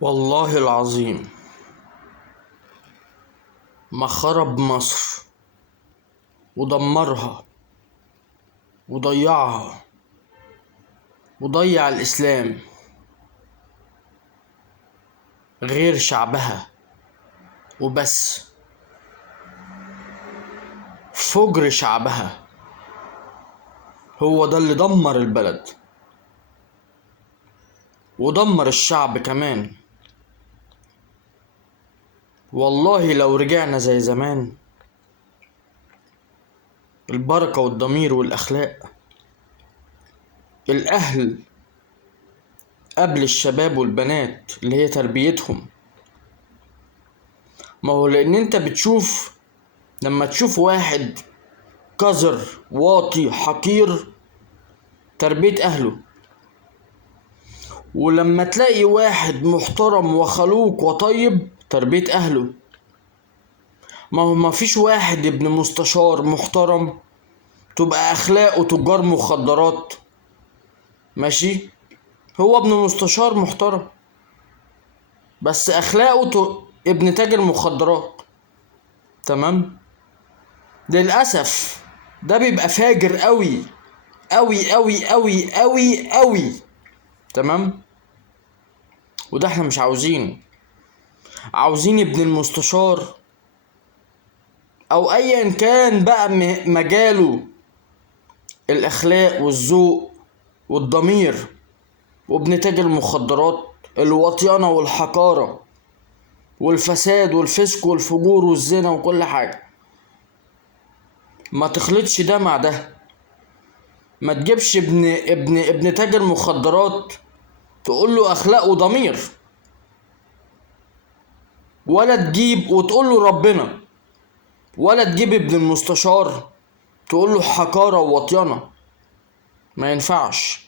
والله العظيم ما خرب مصر ودمرها وضيعها وضيع الإسلام غير شعبها وبس. فجر شعبها هو ده اللي دمر البلد ودمر الشعب كمان. والله لو رجعنا زي زمان، البركة والضمير والأخلاق، الأهل قبل الشباب والبنات اللي هي تربيتهم. ما هو لأن انت بتشوف، لما تشوف واحد قذر واطي حقير، تربية أهله، ولما تلاقي واحد محترم وخلوق وطيب، تربية أهله. ما هو ما فيش واحد ابن مستشار محترم تبقى أخلاقه تجار مخدرات، ماشي، هو ابن مستشار محترم بس أخلاقه ابن تاجر مخدرات. تمام. للأسف ده بيبقى فاجر قوي قوي قوي قوي قوي قوي. تمام. وده احنا مش عاوزينه. عاوزين ابن المستشار او ايا كان بقى مجاله، الاخلاق والذوق والضمير، وابن تاج المخدرات الوطيانة والحقارة والفساد والفسق والفجور والزنا وكل حاجة. ما تخلطش ده مع ده. ما تجيبش ابن تاجر مخدرات تقول له اخلاق وضمير، ولا تجيب وتقول له ربنا، ولا تجيب ابن المستشار تقول له حقارة ووطيانة. ما ينفعش.